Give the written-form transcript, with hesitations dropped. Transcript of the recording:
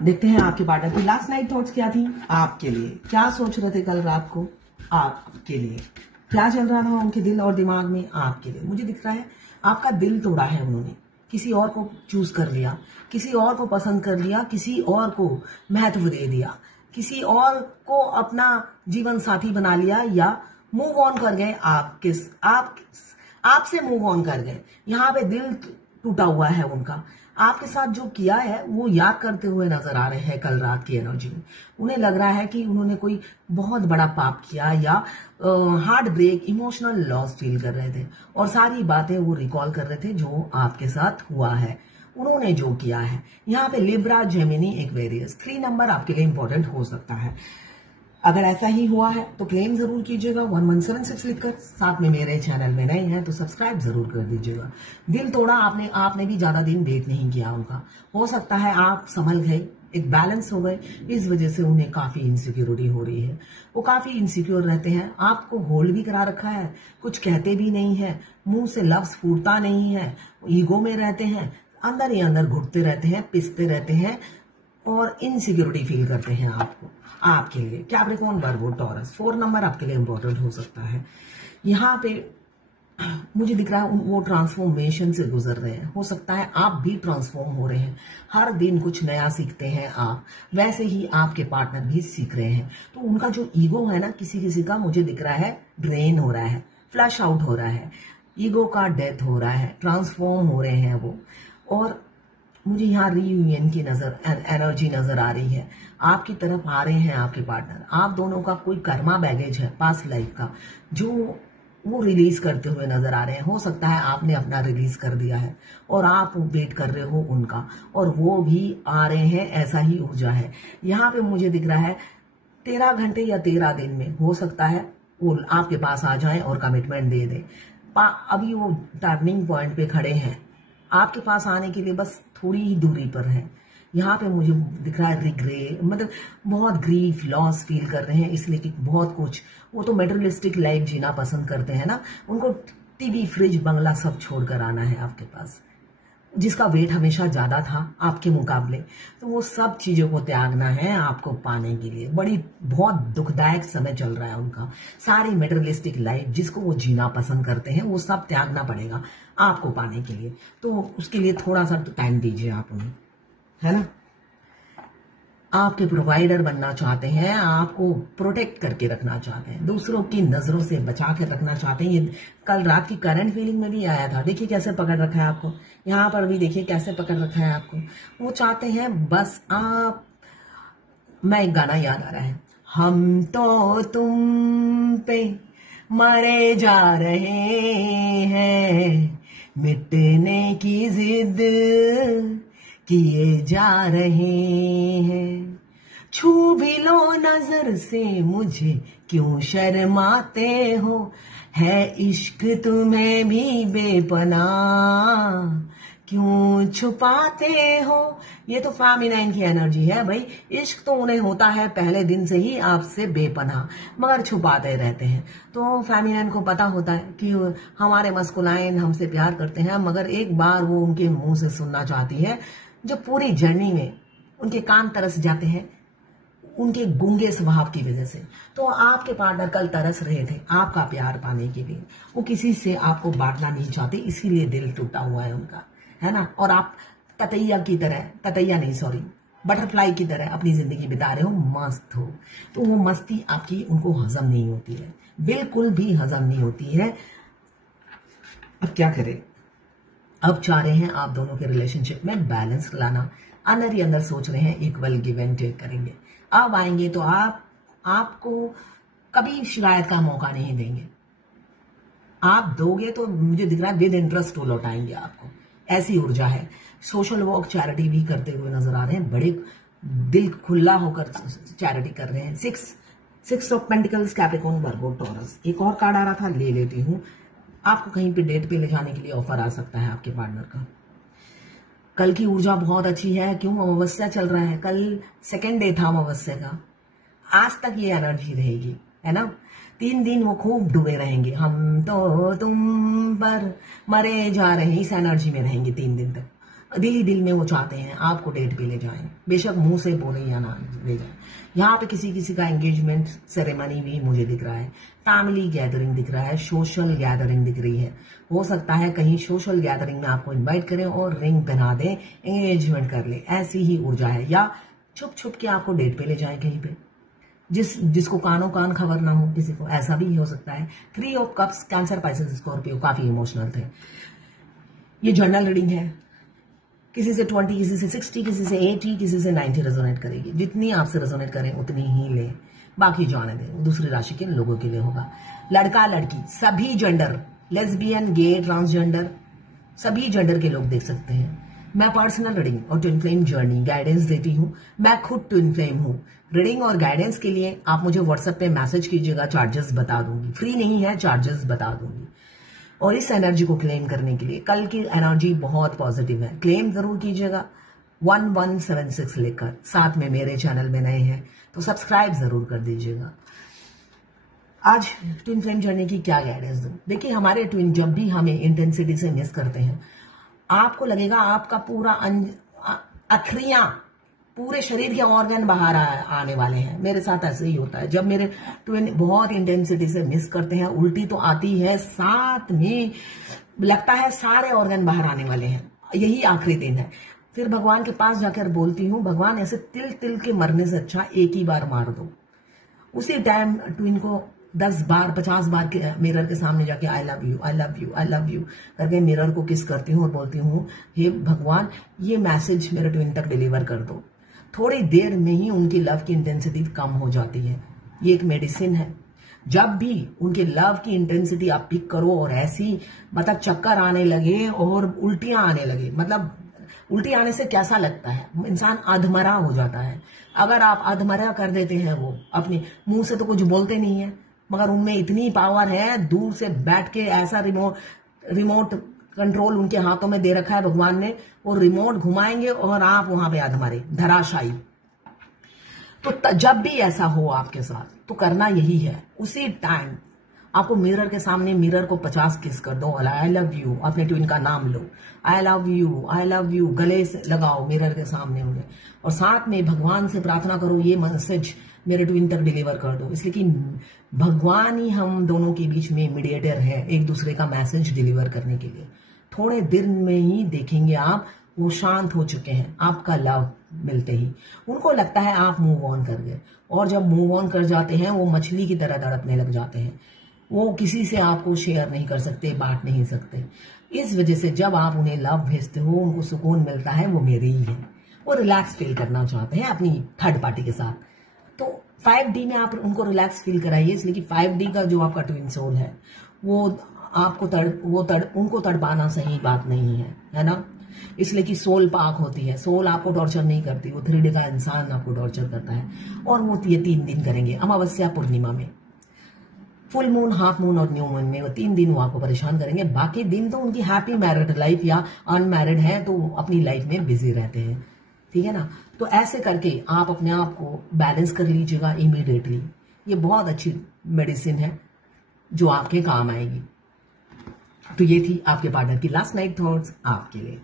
देखते हैं आपके पार्टनर की लास्ट नाइट थॉट्स क्या थी आपके लिए। क्या सोच रहे थे कल रात को आपके लिए, क्या चल रहा था उनके दिल और दिमाग में आपके लिए। मुझे दिख रहा है आपका दिल तोड़ा है उन्होंने, किसी और को चूज कर लिया, किसी और को पसंद कर लिया, किसी और को महत्व दे दिया, किसी और को अपना जीवन साथी बना लिया, या मूव ऑन कर गए आपसे मूव ऑन कर गए। यहाँ पे दिल टूटा हुआ है उनका। आपके साथ जो किया है वो याद करते हुए नजर आ रहे हैं कल रात की एनर्जी में। उन्हें लग रहा है कि उन्होंने कोई बहुत बड़ा पाप किया या heart break, emotional loss feel कर रहे थे और सारी बातें वो रिकॉल कर रहे थे जो आपके साथ हुआ है, उन्होंने जो किया है। यहाँ पे लिब्रा, जेमिनी, एक्वेरियस 3 नंबर आपके लिए इंपॉर्टेंट हो सकता है। अगर ऐसा ही हुआ है तो क्लेम जरूर कीजिएगा 1176 लिखकर। साथ में मेरे चैनल में नए हैं तो सब्सक्राइब जरूर कर दीजिएगा। दिल तोड़ा आपने भी ज्यादा दिन वेट नहीं किया उनका। हो सकता है आप संभल गए, एक बैलेंस हो गए, इस वजह से उन्हें काफी इनसिक्योरिटी हो रही है। वो काफी इनसिक्योर रहते हैं, आपको होल्ड भी करा रखा है, कुछ कहते भी नहीं है, मुंह से लफ्ज फूटता नहीं है, ईगो में रहते हैं, अंदर ही अंदर घुटते रहते हैं, पिसते रहते हैं और इनसिक्योरिटी फील करते हैं आपके लिए। कैप्रिकॉर्न, वर्गो, टॉरस 4 नंबर आपके लिए इंपॉर्टेंट हो सकता है। यहाँ पे मुझे दिख रहा है वो ट्रांसफॉर्मेशन से गुजर रहे हैं। हो सकता है आप भी ट्रांसफॉर्म हो रहे हैं, हर दिन कुछ नया सीखते हैं आप, वैसे ही आपके पार्टनर भी सीख रहे हैं। तो उनका जो ईगो है ना, किसी किसी का मुझे दिख रहा है ड्रेन हो रहा है, फ्लश आउट हो रहा है, ईगो का डेथ हो रहा है, ट्रांसफॉर्म हो रहे हैं वो। और मुझे यहाँ रीयूनियन की एनर्जी नजर आ रही है। आपकी तरफ आ रहे हैं आपके पार्टनर। आप दोनों का कोई कर्मा बैगेज है पास्ट लाइफ का जो वो रिलीज करते हुए नजर आ रहे हैं। हो सकता है आपने अपना रिलीज कर दिया है और आप वेट कर रहे हो उनका, और वो भी आ रहे हैं, ऐसा ही ऊर्जा है। यहाँ पे मुझे दिख रहा है 13 घंटे या 13 दिन में हो सकता है वो आपके पास आ जाए और कमिटमेंट दे दे। अभी वो टर्निंग पॉइंट पे खड़े हैं, आपके पास आने के लिए बस थोड़ी ही दूरी पर है। यहाँ पे मुझे दिख रहा है रिग्रेट, मतलब बहुत ग्रीफ, लॉस फील कर रहे हैं, इसलिए कि बहुत कुछ, वो तो मेटेरियलिस्टिक लाइफ जीना पसंद करते हैं ना, उनको टीवी, फ्रिज, बंगला सब छोड़कर आना है आपके पास, जिसका वेट हमेशा ज्यादा था आपके मुकाबले। तो वो सब चीजों को त्यागना है आपको पाने के लिए। बहुत दुखदायक समय चल रहा है उनका। सारी मेटेरियलिस्टिक लाइफ जिसको वो जीना पसंद करते हैं वो सब त्यागना पड़ेगा आपको पाने के लिए। तो उसके लिए थोड़ा सा तो टाइम दीजिए आप उन्हें, है ना। आपके प्रोवाइडर बनना चाहते हैं, आपको प्रोटेक्ट करके रखना चाहते हैं, दूसरों की नजरों से बचा के रखना चाहते हैं। ये कल रात की करंट फीलिंग में भी आया था। देखिए कैसे पकड़ रखा है आपको, यहाँ पर भी देखिए कैसे पकड़ रखा है आपको। वो चाहते हैं बस आप, मैं एक गाना याद आ रहा है, हम तो तुम पे मरे जा रहे हैं, मिटने की जिद किए जा रहे हैं, छू भी लो नजर से मुझे क्यों शर्माते हो, है इश्क तुम्हें भी बेपनाह क्यों छुपाते हो। ये तो फेमिनाइन की एनर्जी है भाई। इश्क तो उन्हें होता है पहले दिन से ही आपसे बेपनाह, मगर छुपाते रहते हैं। तो फेमिनाइन को पता होता है कि हमारे मस्कुलाइन हमसे प्यार करते हैं, मगर एक बार वो उनके मुंह से सुनना चाहती है, जो पूरी जर्नी में उनके कान तरस जाते हैं उनके गूंगे स्वभाव की वजह से। तो आपके पार्टनर कल तरस रहे थे आपका प्यार पाने के लिए, वो किसी से आपको बांटना नहीं चाहते, इसीलिए दिल टूटा हुआ है उनका, है ना। और आप बटरफ्लाई की तरह अपनी जिंदगी बिता रहे हो, मस्त हो। तो वो मस्ती आपकी उनको हजम नहीं होती है, बिल्कुल भी हजम नहीं होती है। अब क्या करें, अब चाह रहे हैं आप दोनों के रिलेशनशिप में बैलेंस लाना, अंदर ही अंदर सोच रहे हैं इक्वल गिव एंड टेक करेंगे। अब आएंगे तो आपको कभी शिकायत का मौका नहीं देंगे। आप दोगे तो मुझे दिख रहा है विद इंटरेस्ट वो लौटाएंगे आपको, ऐसी ऊर्जा है। सोशल वर्क, चैरिटी भी करते हुए नजर आ रहे हैं, बड़े दिल खुला होकर चैरिटी कर रहे हैं। 6 of pentacles, Capricorn, Virgo, taurus. एक और कार्ड आ रहा था, ले लेती हूँ। आपको कहीं पे डेट पे ले जाने के लिए ऑफर आ सकता है आपके पार्टनर का। कल की ऊर्जा बहुत अच्छी है, क्यों, अमावस्या चल रहा है, कल 2nd डे था अमावस्या का, आज तक ये एनर्जी रहेगी, है ना। 3 दिन वो खूब डूबे रहेंगे, हम तो तुम पर मरे जा रहे हैं, इस एनर्जी में रहेंगे 3 दिन तक। दिल ही दिल में वो चाहते हैं आपको डेट पे ले जाएं, बेशक मुंह से बोले या ना ले जाए। यहाँ पे किसी किसी का एंगेजमेंट सेरेमनी भी मुझे दिख रहा है, फैमिली गैदरिंग दिख रहा है, सोशल गैदरिंग दिख रही है। हो सकता है कहीं सोशल गैदरिंग में आपको इन्वाइट करें और रिंग पहना दें, एंगेजमेंट कर ले, ऐसी ही ऊर्जा है। या छुप छुप के आपको डेट पे ले जाए कहीं पे, जिसको कानों कान खबर ना हो किसी को, ऐसा भी हो सकता है। 3 of cups, cancer, Pisces, Scorpio काफी इमोशनल थे। ये जर्नल रीडिंग है, किसी से 20, किसी से 60, किसी से 80, किसी से 90 रेजोनेट करेगी। जितनी आपसे रेजोनेट करें उतनी ही ले, बाकी जाने दें, दूसरी राशि के लोगों के लिए होगा। लड़का लड़की सभी जेंडर, लेस्बियन, गे, ट्रांसजेंडर, सभी जेंडर के लोग देख सकते हैं। मैं पर्सनल रीडिंग और ट्विन फ्लेम जर्नी गाइडेंस देती हूँ। मैं खुद ट्विन फ्लेम हूँ। रीडिंग और गाइडेंस के लिए आप मुझे व्हाट्सएप पे मैसेज कीजिएगा, चार्जेस बता दूंगी, फ्री नहीं है, चार्जेस बता दूंगी। और इस एनर्जी को क्लेम करने के लिए, कल की एनर्जी बहुत पॉजिटिव है, क्लेम जरूर कीजिएगा 1176 लेकर। साथ में मेरे चैनल में नए हैं तो सब्सक्राइब जरूर कर दीजिएगा। आज ट्विन फ्लेम जर्नी की क्या गाइडेंस दूं? देखिए, हमारे ट्विन जब भी हमें इंटेंसिटी से मिस करते हैं, आपको लगेगा आपका पूरा अथरियां, पूरे शरीर के ऑर्गन बाहर आने वाले हैं। मेरे साथ ऐसे ही होता है, जब मेरे ट्विन बहुत इंटेंसिटी से मिस करते हैं, उल्टी तो आती है, साथ में लगता है सारे ऑर्गन बाहर आने वाले हैं, यही आखिरी दिन है। फिर भगवान के पास जाकर बोलती हूँ, भगवान ऐसे तिल तिल के मरने से अच्छा एक ही बार मार दो। उसी टाइम ट्विन को 10 बार 50 बार के मिरर के सामने जाके आई love you, I love you, I love you करके मिरर को किस करती हूँ और बोलती हूँ, हे भगवान ये मैसेज मेरे ट्विन तक डिलीवर कर दो। थोड़ी देर में ही उनकी लव की इंटेंसिटी कम हो जाती है। ये एक मेडिसिन है। जब भी उनके लव की इंटेंसिटी आप पिक करो और ऐसी मतलब चक्कर आने लगे और उल्टियां आने लगे, मतलब उल्टी आने से कैसा लगता है, इंसान अधमरा हो जाता है। अगर आप अधमरा कर देते हैं, वो अपने मुंह से तो कुछ बोलते नहीं है, मगर उनमें इतनी पावर है, दूर से बैठ के ऐसा रिमोट कंट्रोल उनके हाथों में दे रखा है भगवान ने, वो रिमोट घुमाएंगे और आप वहां पे अधमरे, धराशायी। तो जब भी ऐसा हो आपके साथ तो करना यही है, उसी टाइम आपको मिरर के सामने मिरर को 50 किस कर दो, आई लव यू, अपने ट्विन का नाम लो, I love you, I love you, गले से लगाओ मिरर के सामने उन्हें, और साथ में भगवान से प्रार्थना करो ये मैसेज मेरे ट्विन तक डिलीवर कर दो। इसलिए कि भगवान ही हम दोनों के बीच में मीडिएटर है, एक दूसरे का मैसेज डिलीवर करने के लिए। थोड़े दिन में ही देखेंगे आप, वो शांत हो चुके हैं आपका लव मिलते ही। उनको लगता है आप मूव ऑन कर गए, और जब मूव ऑन कर जाते हैं वो मछली की तरह तड़पने लग जाते हैं। वो किसी से आपको शेयर नहीं कर सकते, बांट नहीं सकते। इस वजह से जब आप उन्हें लव भेजते हो, उनको सुकून मिलता है, वो मेरे ही है। वो रिलैक्स फील करना चाहते हैं अपनी थर्ड पार्टी के साथ। तो 5D में आप उनको रिलैक्स फील कराइए, इसलिए कि 5D का जो आपका ट्विन सोल है वो आपको उनको तड़पाना सही बात नहीं है ना। इसलिए कि सोल पाक होती है, सोल आपको टॉर्चर नहीं करती, वो 3D का इंसान आपको टॉर्चर करता है। और वो ये 3 दिन करेंगे, अमावस्या पूर्णिमा में, फुल मून, हाफ मून और न्यू मून में, वो 3 दिन वो आपको परेशान करेंगे। बाकी दिन तो उनकी हैप्पी मैरिड लाइफ या अनमैरिड है तो अपनी लाइफ में बिजी रहते हैं, ठीक है ना। तो ऐसे करके आप अपने आप को बैलेंस कर लीजिएगा इमीडिएटली। ये बहुत अच्छी मेडिसिन है जो आपके काम आएगी। तो ये थी आपके पार्टनर की लास्ट नाइट थॉट्स आपके लिए।